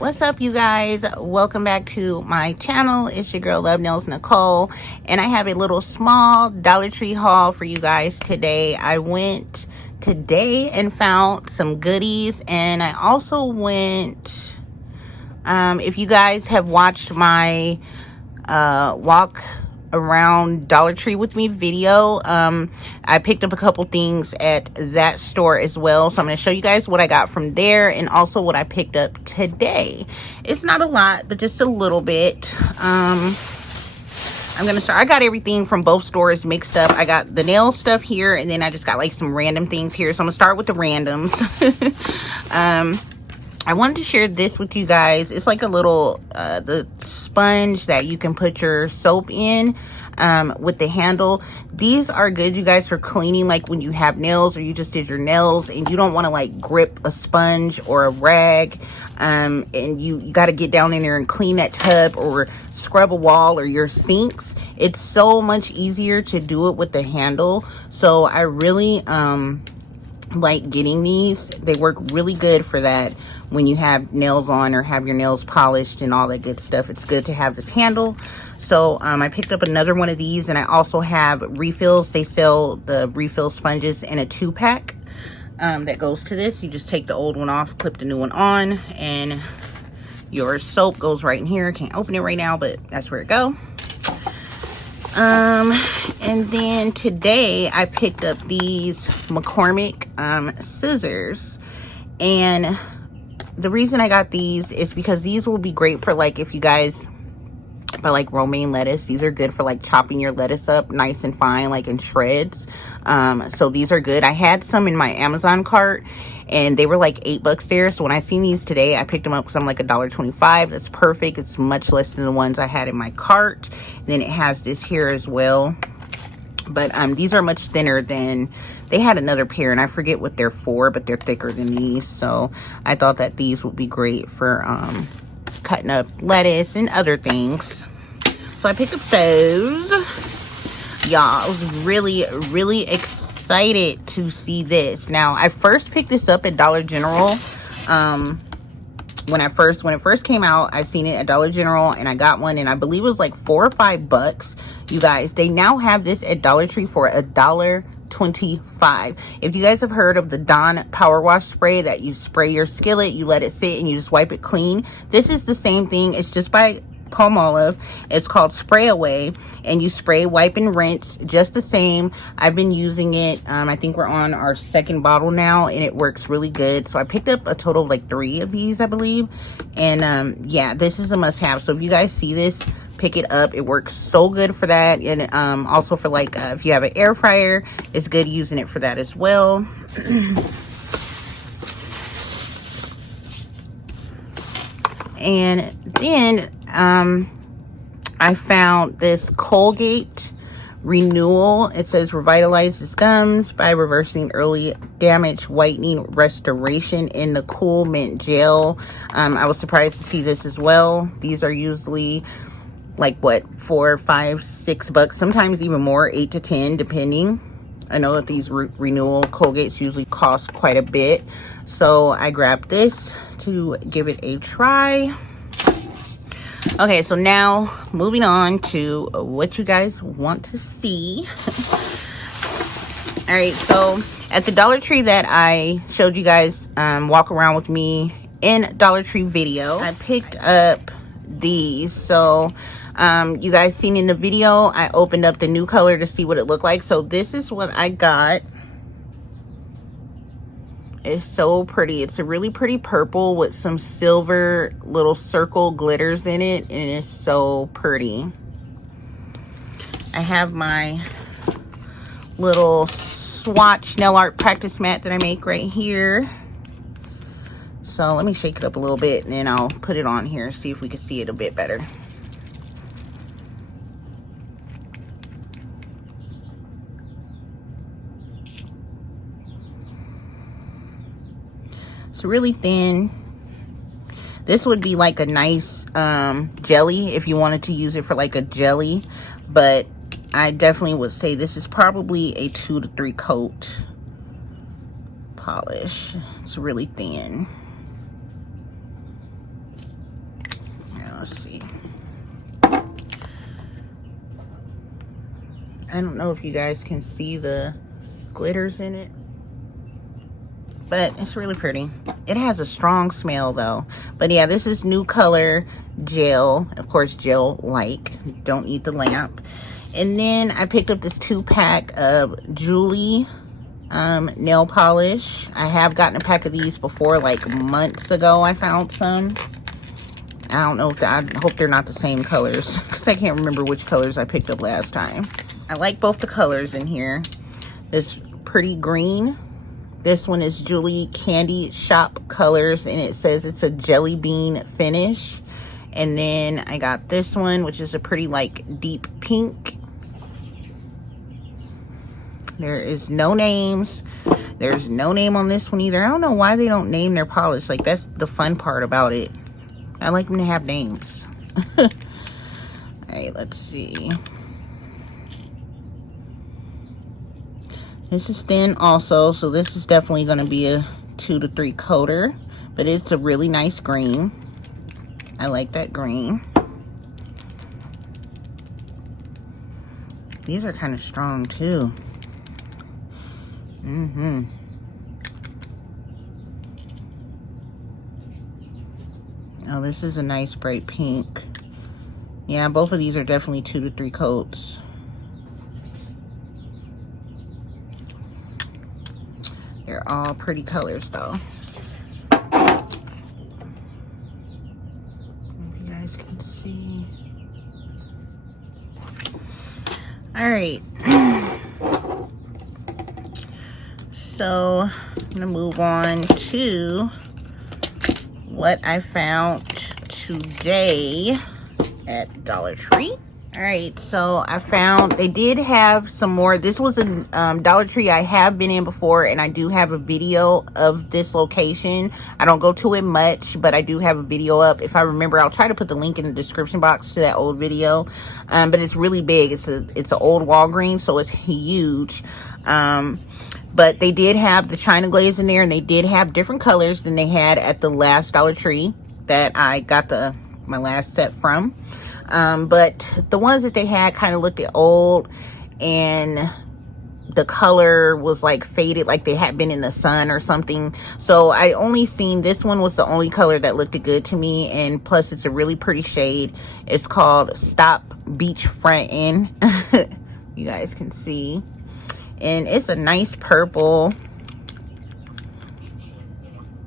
What's up, you guys? Welcome back to my channel. It's your girl LuvNailsNicole, and I have a little small Dollar Tree haul for you guys today. I went today and found some goodies, and I also went, if you guys have watched my walk around Dollar Tree with me video, I picked up a couple things at that store as well, so I'm going to show you guys what I got from there and also what I picked up today. It's not a lot, but just a little bit. I'm gonna start. I got everything from both stores mixed up. I got the nail stuff here, and then I just got like some random things here, so I'm gonna start with the randoms. I wanted to share this with you guys. It's like a little the sponge that you can put your soap in with the handle. These are good, you guys, for cleaning, like when you have nails or you just did your nails and you don't want to like grip a sponge or a rag, and you got to get down in there and clean that tub or scrub a wall or your sinks. It's so much easier to do it with the handle. So I really like getting these. They work really good for that when you have nails on or have your nails polished and all that good stuff. It's good to have this handle. So I picked up another one of these, and I also have refills. They sell the refill sponges in a 2-pack that goes to this. You just take the old one off, clip the new one on, and your soap goes right in here. Can't open it right now, but that's where it go. And then today I picked up these McCormick scissors, and the reason I got these is because these will be great for like if you guys buy like romaine lettuce. These are good for like chopping your lettuce up nice and fine, like in shreds. So these are good. I had some in my Amazon cart and they were like $8 there. So when I seen these today, I picked them up because I'm like $1.25. That's perfect. It's much less than the ones I had in my cart. And then it has this here as well. But these are much thinner than, they had another pair and I forget what they're for, but they're thicker than these. So I thought that these would be great for cutting up lettuce and other things. So I picked up those. Y'all, I was really excited to see this. Now, I first picked this up at Dollar General. When it first came out, I seen it at Dollar General and I got one, and I believe it was like $4 or $5. You guys, they now have this at Dollar Tree for $1.25. If you guys have heard of the Dawn Power Wash Spray that you spray your skillet, you let it sit and you just wipe it clean, this is the same thing. It's just by Palmolive. It's called Spray Away, and you spray, wipe, and rinse just the same. I've been using it. I think we're on our second bottle now, and it works really good. So I picked up a total of like 3 of these, I believe. And yeah, this is a must-have. So if you guys see this, pick it up. It works so good for that. And also for like if you have an air fryer, it's good using it for that as well. And then I found this Colgate Renewal. It says revitalizes gums by reversing early damage, whitening, restoration in the cool mint gel. I was surprised to see this as well. These are usually like what, $4, $5, $6, sometimes even more, 8 to 10 depending. I know that these Renewal Colgates usually cost quite a bit, so I grabbed this to give it a try. Okay, so now moving on to what you guys want to see. All right, so at the Dollar Tree that I showed you guys walk around with me in Dollar Tree video, I picked up these. So you guys seen in the video, I opened up the new color to see what it looked like. So this is what I got. It's so pretty. It's a really pretty purple with some silver little circle glitters in it, and it's so pretty. I have my little swatch nail art practice mat that I make right here. So let me shake it up a little bit and then I'll put it on here, see if we can see it a bit better. It's really thin. This would be like a nice jelly if you wanted to use it for like a jelly, but I definitely would say this is probably a 2 to 3 coat polish. It's really thin. let's see. I don't know if you guys can see the glitters in it, but it's really pretty. It has a strong smell though. But yeah, this is New Color Gel. Of course, gel like. Don't eat the lamp. And then I picked up this 2-pack of Julie nail polish. I have gotten a pack of these before, like months ago. I found some. I don't know if I hope they're not the same colors, because I can't remember which colors I picked up last time. I like both the colors in here. This pretty green. This one is Julie Candy Shop Colors, and it says it's a jelly bean finish. And then I got this one, which is a pretty like deep pink. There is no names. There's no name on this one either. I don't know why they don't name their polish. Like, that's the fun part about it. I like them to have names. All right, let's see. This is thin also, so this is definitely going to be a 2 to 3 coater, but it's a really nice green. I like that green. These are kind of strong too. Oh, this is a nice bright pink. Yeah, both of these are definitely 2 to 3 coats. They're all pretty colors though. If you guys can see. All right. So I'm gonna move on to what I found today at Dollar Tree. All right, so I found they did have some more. This was a Dollar Tree I have been in before, and I do have a video of this location. I don't go to it much, but I do have a video up. If I remember, I'll try to put the link in the description box to that old video. But it's really big. It's an old Walgreens, so it's huge. But they did have the China glaze in there, and they did have different colors than they had at the last Dollar Tree that I got my last set from. But the ones that they had kind of looked old, and the color was like faded, like they had been in the sun or something. So I only seen this one was the only color that looked good to me, and plus it's a really pretty shade. It's called Stop Beach Frontin'. You guys can see. And it's a nice purple.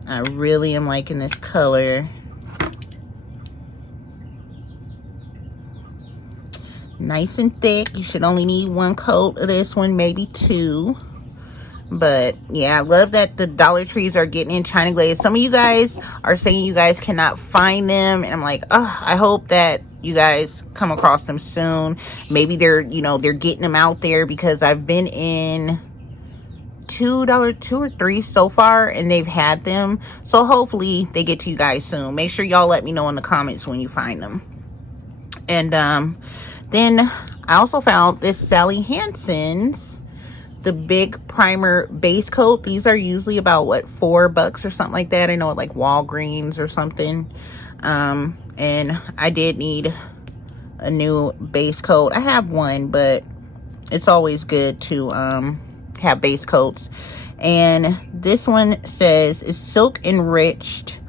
I really am liking this color. Nice and thick. You should only need 1 coat of this one, maybe 2. But yeah, I love that the Dollar Trees are getting in China glaze. Some of you guys are saying you guys cannot find them, and I'm like, oh, I hope that you guys come across them soon. Maybe they're getting them out there, because I've been in 2 or 3 so far, and they've had them. So hopefully they get to you guys soon. Make sure y'all let me know in the comments when you find them. And then I also found this Sally Hansen's, the big primer base coat. These are usually about, what, $4 or something like that. I know at like Walgreens or something. And I did need a new base coat. I have one, but it's always good to have base coats. And this one says it's silk enriched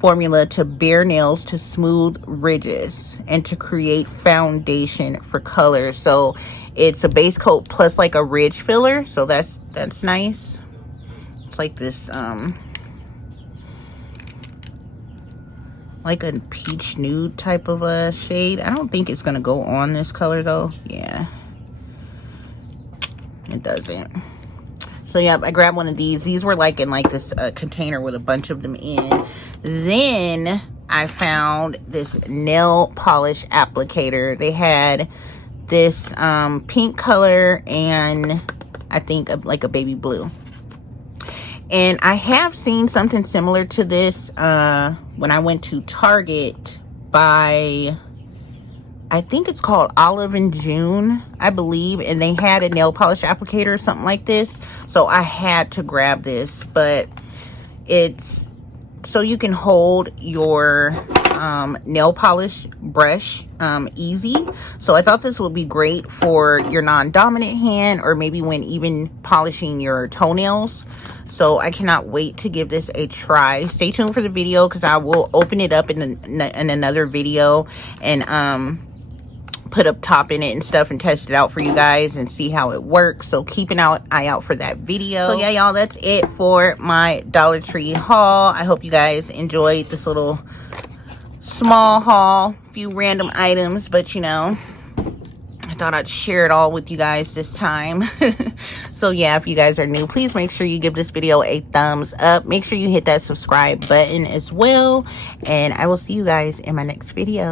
formula to bare nails to smooth ridges and to create foundation for color. So it's a base coat plus like a ridge filler, so that's nice. It's like this like a peach nude type of a shade. I don't think it's gonna go on this color though. Yeah, it doesn't. So yeah, I grabbed one of these. These were like in like this container with a bunch of them in. Then I found this nail polish applicator. They had this pink color and I think like a baby blue. And I have seen something similar to this when I went to Target by, I think it's called Olive and June, I believe, and they had a nail polish applicator or something like this. So I had to grab this, but it's so you can hold your nail polish brush, easy. So I thought this would be great for your non-dominant hand, or maybe when even polishing your toenails. So I cannot wait to give this a try. Stay tuned for the video, because I will open it up in another video and put up top in it and stuff and test it out for you guys and see how it works. So keep an eye out for that video. So yeah, y'all, that's it for my Dollar Tree haul. I hope you guys enjoyed this little small haul, few random items, but you know, I thought I'd share it all with you guys this time. So yeah, if you guys are new, please make sure you give this video a thumbs up. Make sure you hit that subscribe button as well, and I will see you guys in my next video.